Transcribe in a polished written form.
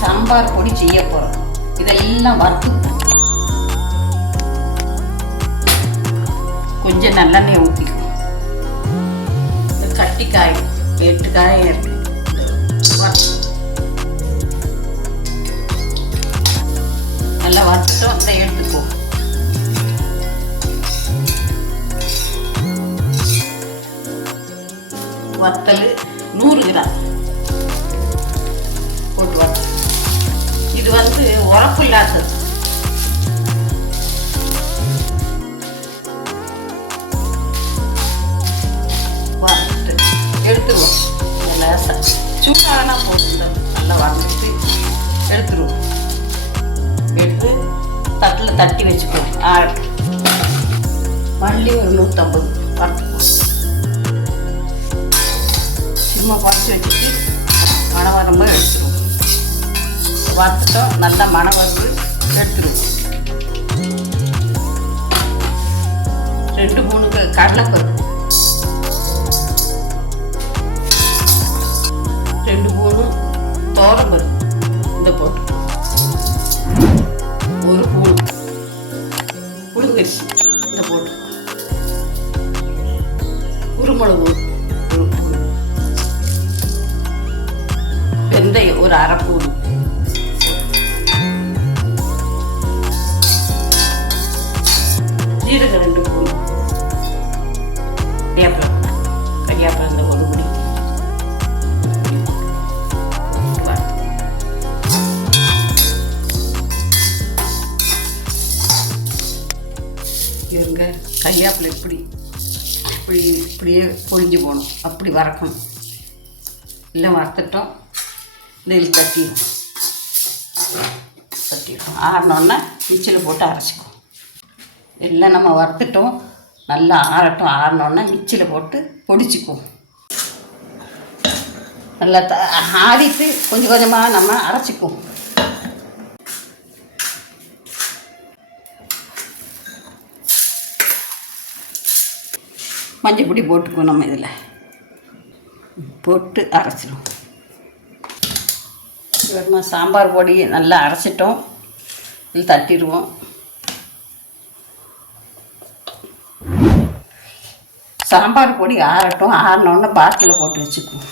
சாம்பார் பொடி செய்ய போகிறோம். இதெல்லாம் வறுத்து கொஞ்சம் நல்லெண்ணெய் ஊற்றிக்கும். இந்த கட்டிக்காய் 8 காயம் இருக்கு. நல்லா வறுத்துட்டோம். இதை எடுத்துக்குவோம். வத்தல் 100 கிராம் போட்டு வத்தல். இது உரப்பு இல்லாதது. வறுத்து எடுத்துருவோம். லேசாக சூடாகனா போட்டு நல்லா வறுத்துட்டு எடுத்துருவோம். எடுத்து தட்டில் தட்டி வச்சுக்குவோம். மல்லி ஒரு 150 வறுத்துக்குவோம். சும்மா பறிச்சு வச்சுட்டு மணம் வரும்போது எடுத்துருவோம். வறுத்துட்டோம். நல்லா மணம் வந்து எடுத்துருவோம். 2-3 கடலைப்பருப்பு, 2-3 தோரம்பருப்பு இந்த போட்டு, 1 பூண்டு புழுங்கரிசி இந்த போட்டு, குருமிளகு, வெந்தயம் ஒரு 1/2 ஸ்பூன், ஜீரகம் 2 ஸ்பூன், கறியாப்பிலை இந்த 1 முடி. இருங்க, கறியாப்பிலை இப்படியே பொழிஞ்சு போகணும். அப்படி வறக்கணும். இல்லை வறுத்துட்டோம். இதில் தட்டிடும். ஆறினோன்னா மிக்சியில் போட்டு அரைச்சிக்குவோம். எல்லாம் நம்ம வறுத்துட்டோம். நல்லா ஆறட்டும். ஆறினோன்னா மிக்சியில் போட்டு பொடிச்சிக்குவோம். நல்லா ஆறிட்டு கொஞ்சம் கொஞ்சமாக நம்ம அரைச்சிக்குவோம். மஞ்சள் பொடி போட்டுக்குவோம். நம்ம இதில் போட்டு அரைச்சிடுவோம். நம்ம சாம்பார் பொடி நல்லா அரைச்சிட்டோம். இதில் தட்டிடுவோம். சாம்பார் பொடி ஆறட்டும். ஆறினோடனே பாட்டில் போட்டு வச்சுக்குவோம்.